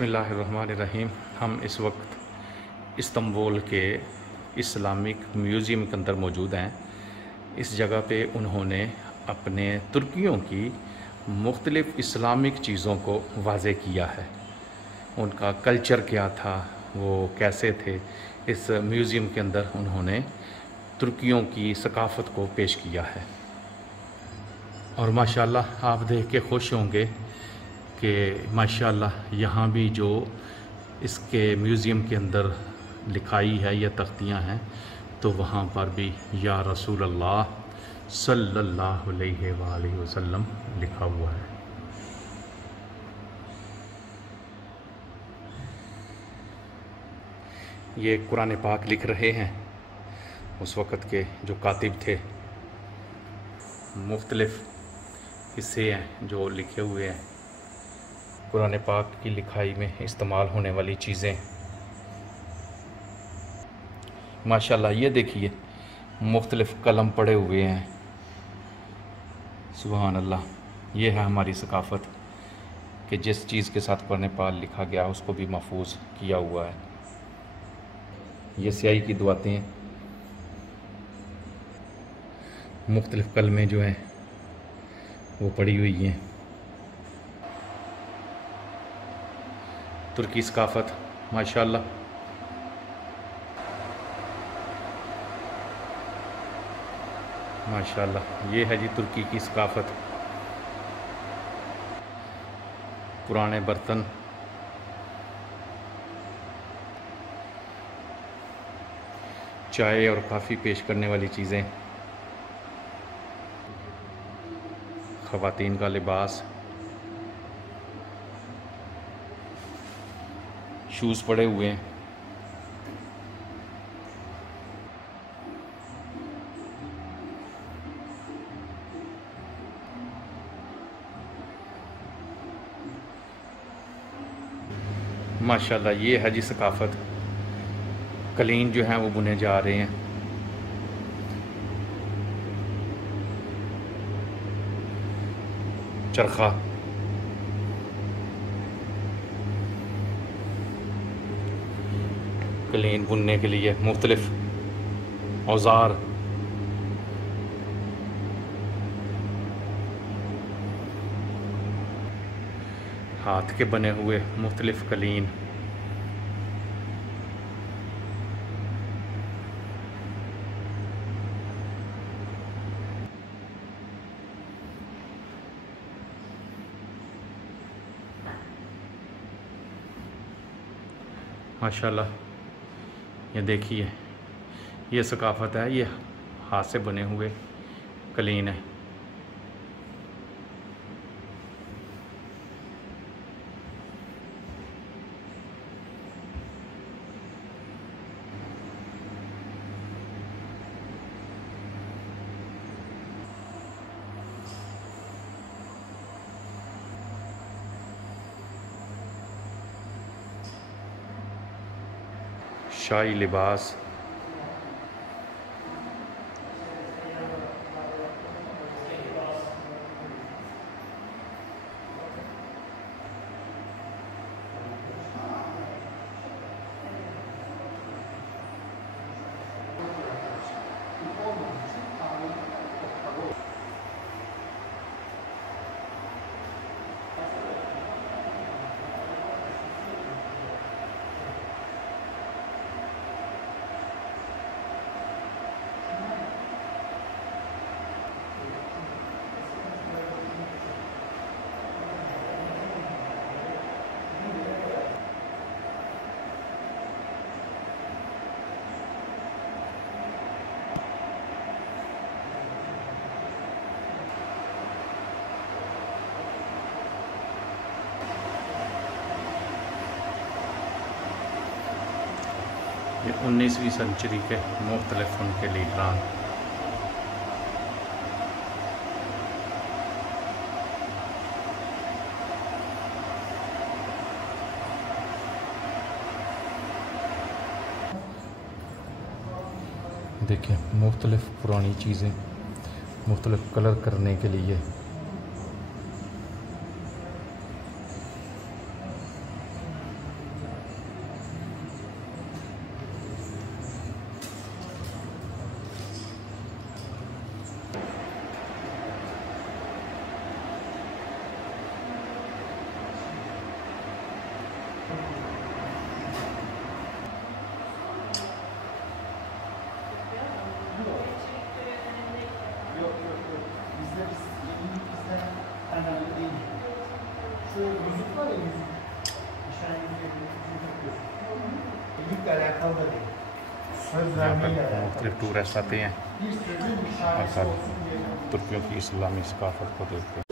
बिस्मिल्लाहिर्रहमानिर्रहीम। हम इस वक्त इस्तांबुल के इस्लामिक म्यूज़ियम के अंदर मौजूद हैं। इस जगह पे उन्होंने अपने तुर्कियों की मुख्तलिफ़ इस्लामिक चीज़ों को वाज़े किया है। उनका कल्चर क्या था, वो कैसे थे, इस म्यूज़ियम के अंदर उन्होंने तुर्कियों की सकाफ़त को पेश किया है। और माशाल्लाह आप देख के खुश होंगे कि माशाल्लाह यहाँ भी जो इसके म्यूज़ियम के अंदर लिखाई है या तख्तियाँ हैं, तो वहाँ पर भी या रसूल अल्लाह सल्लल्लाहु अलैहि वसल्लम लिखा हुआ है। ये कुरान पाक लिख रहे हैं उस वक़्त के जो कातिब थे। मुख्तलिफ़ हिस्से हैं जो लिखे हुए हैं कुरान पाक की लिखाई में इस्तेमाल होने वाली चीज़ें। माशाल्लाह ये देखिए मुख्तलिफ़ कलम पड़े हुए हैं। सुभान अल्लाह। ये है हमारी सकाफ़त कि जिस चीज़ के साथ कुरान पाक लिखा गया उसको भी महफूज किया हुआ है। ये स्याही की दुआतें हैं, मुख्तलिफ़ कलमें जो हैं वो पड़ी हुई हैं। तुर्की सकाफ़त माशाल्लाह। माशाल्लाह ये है जी तुर्की की सकाफ़त। पुराने बर्तन, चाय और काफ़ी पेश करने वाली चीज़ें, ख़वातीन का लिबास, शूज़ पड़े हुए हैं। माशाल्लाह ये है जी सकाफ़त। कलीन जो हैं वो बुने जा रहे हैं। चरखा, कलीन बुनने के लिए मुख्तलिफ़ औज़ार, हाथ के बने हुए मुख्तलिफ़ कलीन। माशाल्लाह ये देखिए ये सकाफ़त है। ये हाथ से बने हुए कलीन है। शाही लिबास, ये 19वीं सदी के मुख्तलिफ़ उनके लीडरान। देखिए मुख्तलिफ़ पुरानी चीज़ें मुख्तलिफ़ कलर करने के लिए Yok. Bizde bizde önemli değil. Şu yüzük var ya yüzük. Nişan yüzük yapıyorsun. Yüzükle alakalı da değil. Söz यहाँ vermeyle पर alakalı. मुख्तलिफ टूरिस्ट आते हैं Bir sözün और nişanesi सब olsun diye. तुर्कियों की इस्लामी सकाफत को देखते हैं।